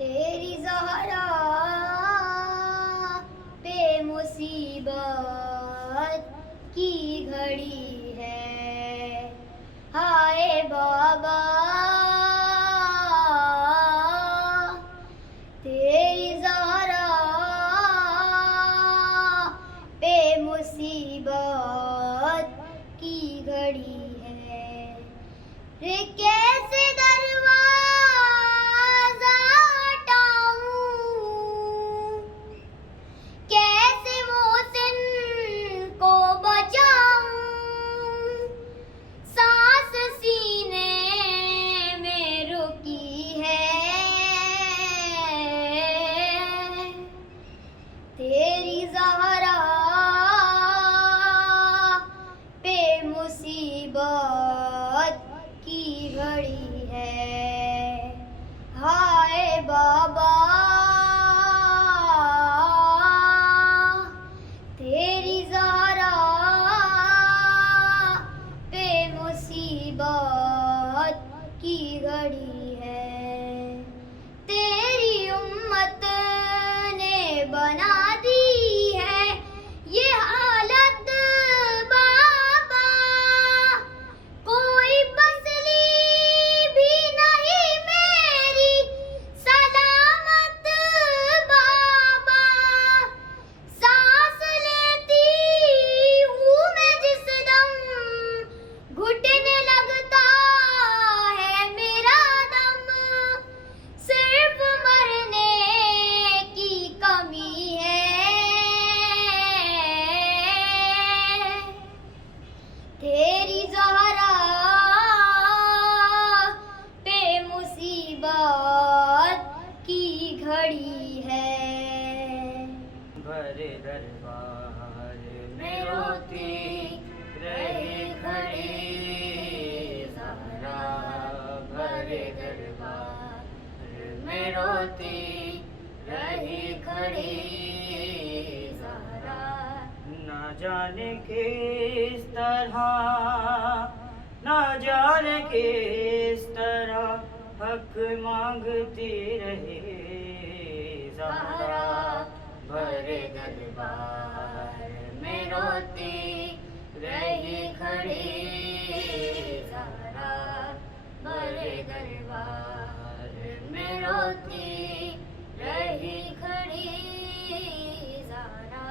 تیری زہرا پہ مصیبت کی گھڑی ہے، ہائے بابا تیری زہرا پہ مصیبت کی گھڑی ہے، رے کیسے دروازہ ہٹاؤں، کیسے محسن کو بچاؤں، سانس سینے میں رکی ہے، تیری زہرا پہ مصیبت کی گھڑی ہے، ہائے بابا تیری زہرا پہ مصیبت کی گھڑی ہے، تیری امت نے بنا دی ہے یہ حالت بابا، کوئی پسلی بھی نہیں میری سلامت بابا، سانس لیتی ہوں میں جس دم گھٹنے لگتا ہے میرا دم، صرف مرنے کی کمی ہے، تیری زہرا پہ مصیبت کی گھڑی ہے، بھرے دربار میں روتی رہی کھڑی زہرا، بھرے دربار میں روتی رہی کھڑی زہرا، نہ جانے کس طرح، نہ جانے کس طرح حق مانگتی رہی زہرا، بھرے دربار میں روتی رہی کھڑی زہرا، بھرے دربار میں روتی رہی کھڑی زہرا،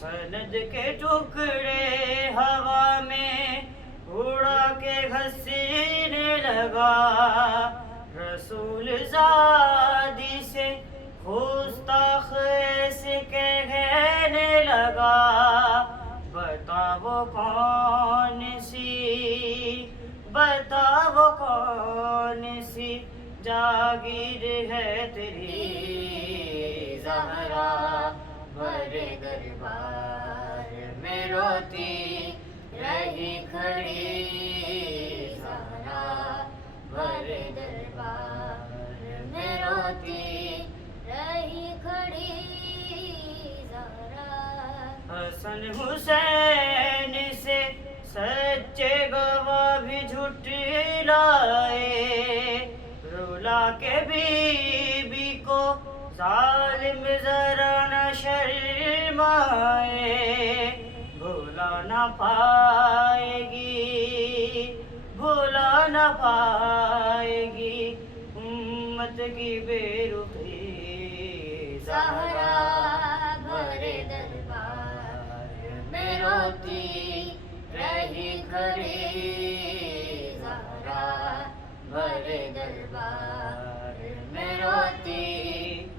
سند کے ٹکڑے ہوا میں اڑا کے گھسینے لگا، رسول زادی سے گستاخ ایسے کہنے لگا، بتاؤ کون سی، بتاؤ کون سی جاگیر ہے تیری زہرا، بھرے دربار میں روتی رہی کھڑی زہرا، بھرے دربار میں روتی رہی کھڑی زہرا، حسن حسین سے سچے گواہ بھی جھٹلائے، رلا کے بی بی کو ظالم ذرا نہ شرمائے، بھولا نہ پائے گی، بھولا نہ پائے گی امت کی بے رخی زہرا، بھرے دربار میں روتی رہی کھڑی زہرا، بھرے دربار میں روتی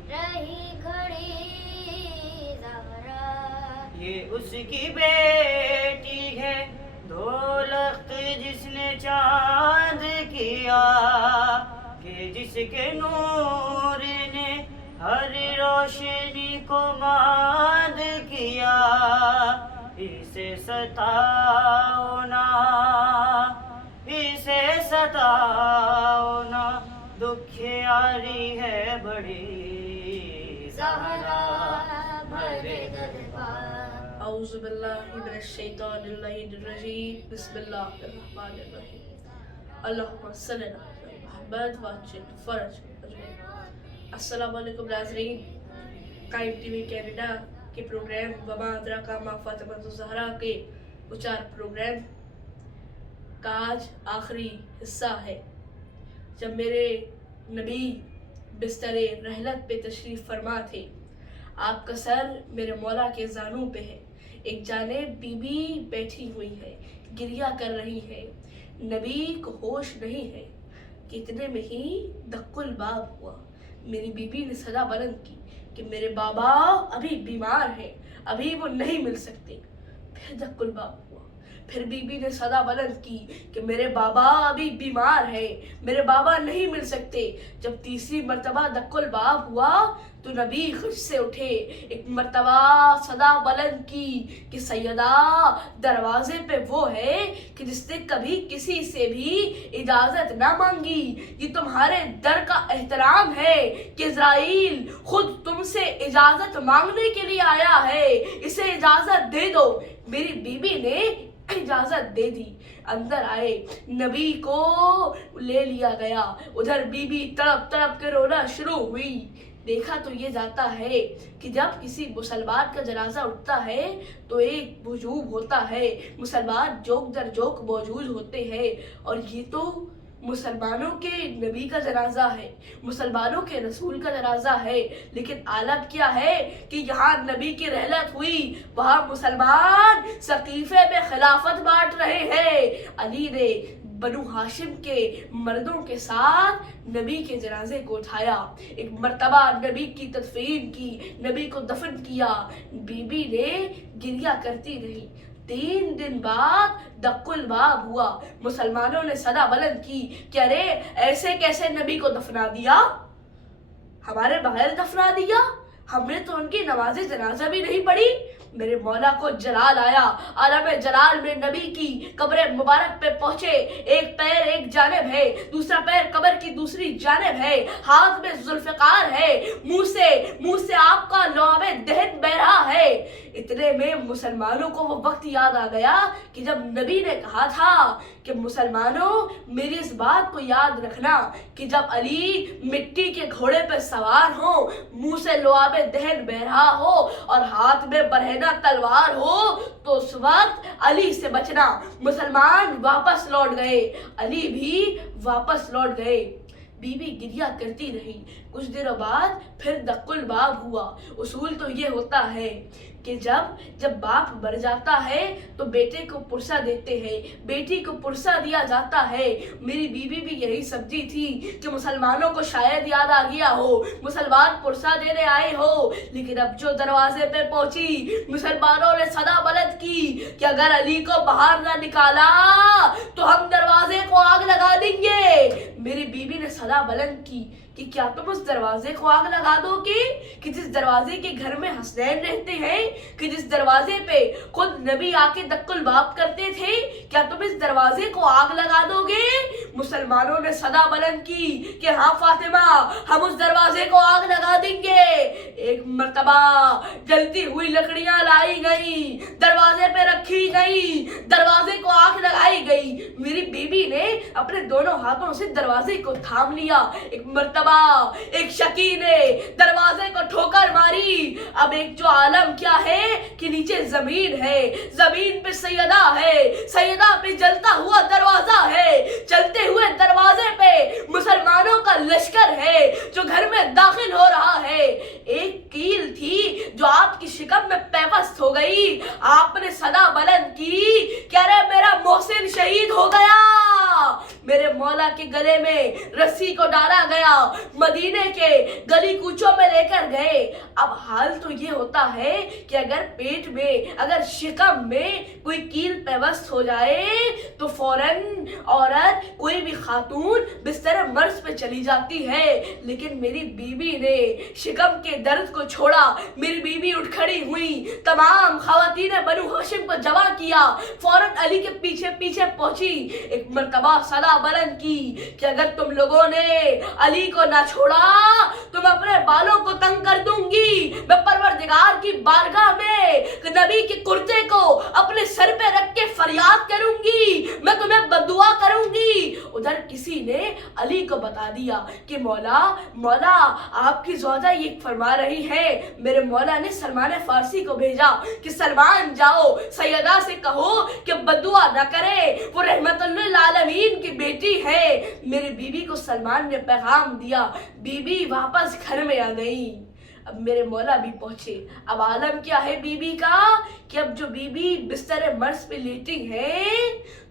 رہی کھڑی زہرا، یہ اس کی بیٹی ہے دولت جس نے چاند کیا، کہ جس کے نور نے ہر روشنی کو ماند کیا، اسے ستاؤ نا، اسے ستاؤ نا، دکھیاری ہے بڑی زہرا، بھرے دربار، اعوذ باللہ من الشیطان اللعین الرجیم، بسم اللہ الرحمن الرحیم، اللہم صلی علی محمد وعجل فرج اجمعین۔ अस्सलाम वालेकुम नाज़रीन। काइम टीवी कनाडा के प्रोग्राम वमा अदराका मा फातिमा ज़हरा के उचार प्रोग्राम का आज आखिरी हिस्सा है। जब मेरे नबी बिस्तरे रहलत पे तशरीफ़ फरमा थे, आपका सर मेरे मौला के जानू पे है, एक जानिब बीबी बैठी हुई है, गिरिया कर रही है, नबी को होश नहीं है कि इतने में ही दक्कुल बाब हुआ। मेरी बीबी ने सदा बुलंद की कि मेरे बाबा अभी बीमार हैं, अभी वो नहीं मिल सकते। फिर दक्कुल बाब हुआ, फिर बीबी ने सदा बुलंद की कि मेरे बाबा अभी बीमार हैं, मेरे बाबा नहीं मिल सकते। जब तीसरी मर्तबा दक्कुल बाब हुआ तो नबी खुश से उठे, एक मर्तबा सदा बुलंद की कि सैयदा दरवाजे पे वो है कि जिसने कभी किसी से भी इजाजत ना मांगी। ये तुम्हारे दर का एहतराम है कि इज़राइल खुद तुमसे इजाजत मांगने के लिए आया है, इसे इजाजत दे दो। मेरी बीबी ने इजाजत दे दी, अंदर आए, नबी को ले लिया गया। उधर बीबी तड़प तड़प के रोना शुरू हुई। देखा तो ये जाता है कि जब किसी मुसलमान का जनाजा उठता है तो एक वजूब होता है, मुसलमान जोक दर जोक मौजूद होते हैं। और ये तो मुसलमानों के नबी का जनाजा है, मुसलमानों के रसूल का जनाजा है, लेकिन आलम क्या है कि यहाँ नबी की रहलत हुई, वहाँ मुसलमान सकीफे में खिलाफत बांट रहे हैं। अली ने बनु हाशिम के मर्दों के साथ नबी के जनाजे को उठाया, एक मर्तबा नबी की तदफीन की, नबी को दफन किया। बीबी ने गिरिया करती रही। 3 दिन बाद दक्कुल बाब हुआ। मुसलमानों ने सदा बुलंद की कि अरे ऐसे कैसे नबी को दफना दिया, हमारे बगैर दफना दिया, हमने तो उनकी नमाज़े जनाजा भी नहीं पढ़ी। मेरे मौला को जलाल आया, आलम जलाल में नबी की कब्र मुबारक पे पहुंचे। एक पैर एक जानिब है, दूसरा पैर कब्र की दूसरी जानिब है, हाथ में जुल्फ़िकार है, मुंह से आपका लौबे दहन बह रहा है। इतने में मुसलमानों को वो वक्त याद आ गया कि जब नबी ने कहा था कि मुसलमानों मेरी इस बात को याद रखना कि जब अली मिट्टी के घोड़े पर सवार हो, मुंह से लुआबे दहन बह रहा हो और हाथ में बरहना तलवार हो, तो उस वक्त अली से बचना। मुसलमान वापस लौट गए, अली भी वापस लौट गए। बीबी गिरिया करती रही। कुछ दिनों बाद फिर दक्कुल बाब हुआ। उसूल तो ये होता है कि जब बाप मर जाता है तो बेटे को पुरसा देते हैं, बेटी को पुरसा दिया जाता है। मेरी बीबी भी यही समझी थी कि मुसलमानों को शायद याद आ गया हो, मुसलमान पुरसा देने आए हो, लेकिन अब जो दरवाजे पे पहुंची, मुसलमानों ने सदा बुलंद की कि अगर अली को बाहर ना निकाला तो हम दरवाजे को आग लगा देंगे। मेरी बीबी ने सदा बुलंद की कि क्या तुम उस दरवाजे को आग लगा दोगे कि जिस दरवाजे के घर में हसनैन रहते हैं, कि जिस दरवाजे पे खुद नबी आके दक्कुल बाब करते थे, क्या तुम इस दरवाजे को आग लगा दोगे? मुसलमानों ने सदा बुलंद की कि हाँ फातिमा, हम उस दरवाजे को आग लगा देंगे। एक मर्तबा जलती हुई लकड़ियां लाई गई, दरवाजे पे रखी गई, दरवाजे को आग लगाई गई। मेरी बीबी ने अपने दोनों हाथों से दरवाजे को थाम लिया। एक मर्तबा एक शकी ने दरवाजे को ठोकर मारी। अब एक जो आलम क्या है कि नीचे जमीन है, जमीन पे सैयदा है, सैयदा पे जलता हुआ दरवाजा है, चलते हुए दरवाजे पे मुसलमानों का लश्कर है जो घर में दाखिल हो रहा है। एक कील थी जो आपकी शिकम में पैवस्त हो गई। आपने सदा बुलंद की कि अरे मेरा मोहसिन शहीद हो गया। मेरे मौला के गले में रस्सी को डाला गया, मदीने के गली कूचों में लेकर गए। अब हाल तो ये होता है कि अगर पेट में, अगर शिकम में कोई कील पैवस्त हो जाए तो फौरन औरत, कोई भी खातून बिस्तर मर्ज पे चली जाती है। लेकिन मेरी बीबी ने शिकम के दर्द को छोड़ा। मेरी बीबी उठ खड़ी हुई, तमाम खवातीन बनु हाशिम को जमा किया, फौरन अली के पीछे पीछे पहुंची। एक मर्तबा सदा बुलंद की कि अगर तुम लोगों ने अली को ना छोड़ा तो मैं अपने बालों को तंग कर दूंगी, मैं परवरदिगार परवरदिगार की बारगाह में नबी के कुर्ते को अपने सर पे रख के फरियाद करूंगी, मैं तुम्हें बद्दुआ करूंगी। उधर किसी ने अली को बता दिया कि मौला मौला आपकी ज़ौजा ये फरमा रही है। मेरे मौला ने सलमान फारसी को भेजा कि सलमान जाओ सैयदा से कहो कि बद्दुआ न करे, वो रहमतुल लिल आलमीन की बेटी है। मेरी बीबी को सलमान ने पैगाम दिया, बीबी वापस घर में आ गई। अब मेरे मौला भी पहुंचे। अब आलम क्या है बीबी का कि अब जो बीबी बिस्तर मर्ज पे लेटी है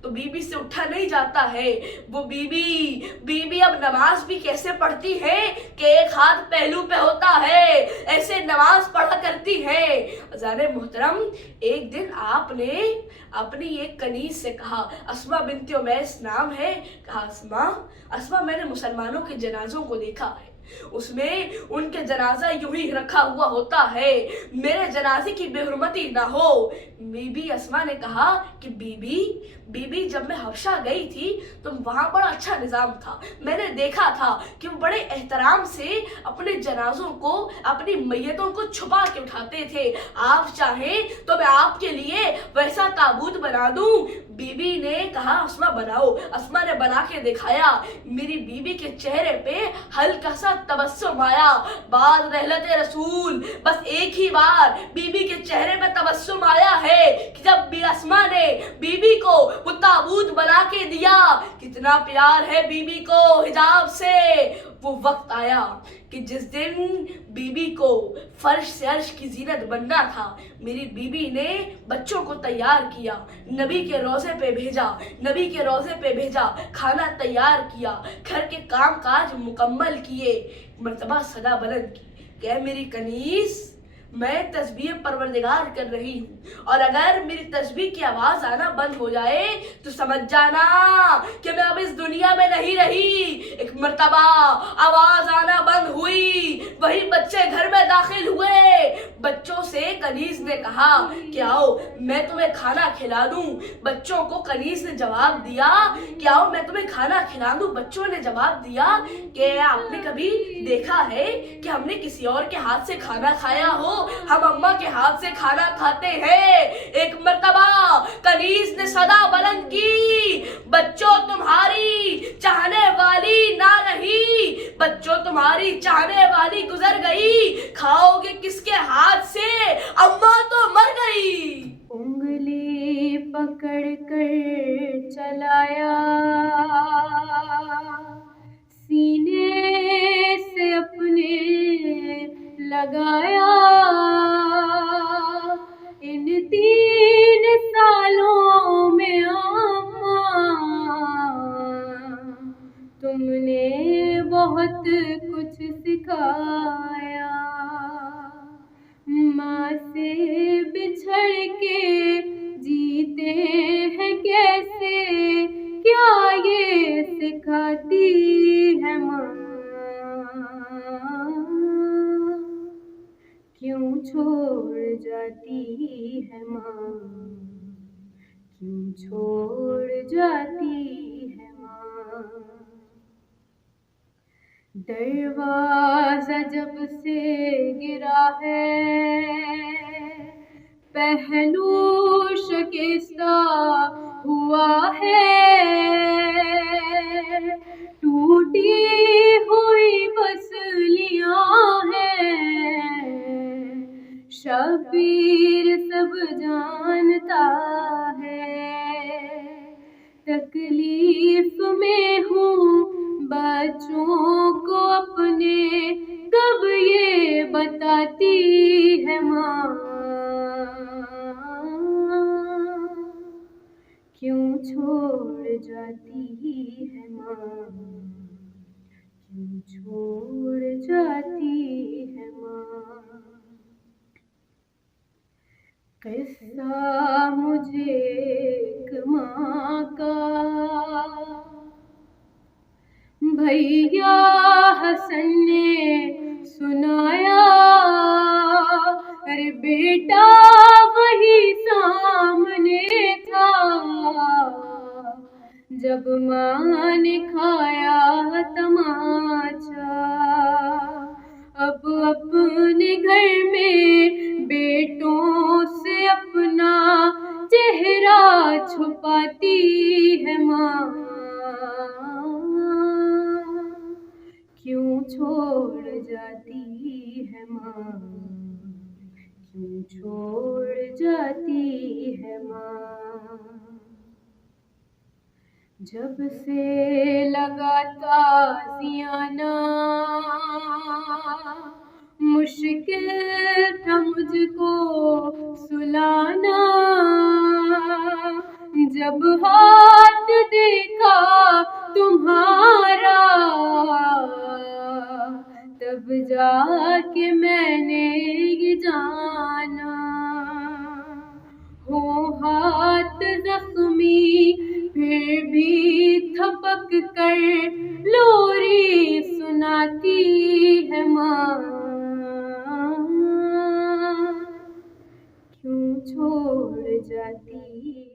तो बीबी से उठा नहीं जाता है। वो बीबी अब नमाज भी कैसे पढ़ती है कि एक हाथ पहलू पे होता है, ऐसे नमाज पढ़ा करती है। अज़ान मोहतरम, एक दिन आपने अपनी एक कनीज से कहा, अस्मा बिन्त उमैस नाम है, कहा अस्मा मैंने मुसलमानों के जनाजों को देखा है, उसमें उनके जनाजा यूं ही रखा हुआ होता है, मेरे जनाजे की बेहुरमती ना हो। बीबी अस्मा ने कहा कि बीबी जब मैं हबशा गई थी तो वहां बड़ा अच्छा निजाम था, मैंने देखा था कि वो बड़े एहतराम से अपने जनाजों को, अपनी मैयतों को छुपा के उठाते थे। आप चाहें तो मैं आपके लिए वैसा ताबूत बना दूं। बीबी ने कहा अस्मा बनाओ। अस्मा ने बना के दिखाया। मेरी बीबी के चेहरे पे हल्का सा तबस्सुम आया। बाद रहलत रसूल, बस एक ही बार बीबी के चेहरे पे तबस्सुम आया है कि जब अस्मा ने बीबी को वो ताबूत बना के दिया। कितना प्यार है बीबी को हिजाब से। वो वक्त आया कि जिस दिन बीबी को फर्श से अर्श की जीनत बनना था, मेरी बीबी ने बच्चों को तैयार किया, नबी के रोज़े पे भेजा, खाना तैयार किया, घर के काम काज मुकम्मल किए, मर्तबा सदा बुलंद की कि मेरी कनीस, मैं तस्बीह परवरदिगार कर रही हूँ और अगर मेरी तस्बीह की आवाज आना बंद हो जाए तो समझ जाना कि मैं अब इस दुनिया में नहीं रही। एक मर्तबा आवाज आना बंद हुई, वही बच्चे घर में दाखिल हुए। बच्चों से कनीज ने कहा कि आओ मैं तुम्हें खाना खिला दूं। बच्चों को कनीज ने जवाब दिया कि आओ मैं तुम्हें खाना खिला दूं। बच्चों ने जवाब दिया कि आपने कभी देखा है कि हमने किसी और के हाथ से खाना खाया हो? हम अम्मा के हाथ से खाना खाते हैं। एक मर्तबा कनीज ने सदा बुलंद की, बच्चों तुम्हारी चाहने वाली ना रही, बच्चों तुम्हारी चाहने वाली गुजर गई, खाओगे किसके हाथ से? अम्मा तो मर गई। उंगली पकड़ कर चलाया, सीने से अपने लगाया। इन 3 सालों में अम्मा तुमने बहुत कुछ सिखाया। माँ से बिछड़ के जीते हैं कैसे, क्या ये सिखाती है माँ? क्यों छोड़ जाती है माँ, क्यों छोड़ जाती है माँ? दरवाजा जब से गिरा है, पहलू शिकस्ता हुआ है। टूटी हुई पसलियां हैं, शबीर सब जानता है। तकलीफ में हूँ बच्चों को अपने, कब ये बताती है माँ? क्यों छोड़ जाती है माँ, क्यों छोड़ जाती है माँ? किस्सा मुझे एक माँ का भैया हसन ने सुनाया। अरे बेटा वही सामने था जब माँ ने खाया तमाचा। अब अपने घर में چھوڑ جاتی ہے ماں، جب سے لگا تازیانہ مشکل تھا مجھ کو سلانا، جب ہاتھ دیکھا تمہارا تب جا کے میں نے یہ جانا، ہو ہاتھ زخمی پھر بھی تھپک کر لوری سناتی ہے ماں، کیوں چھوڑ جاتی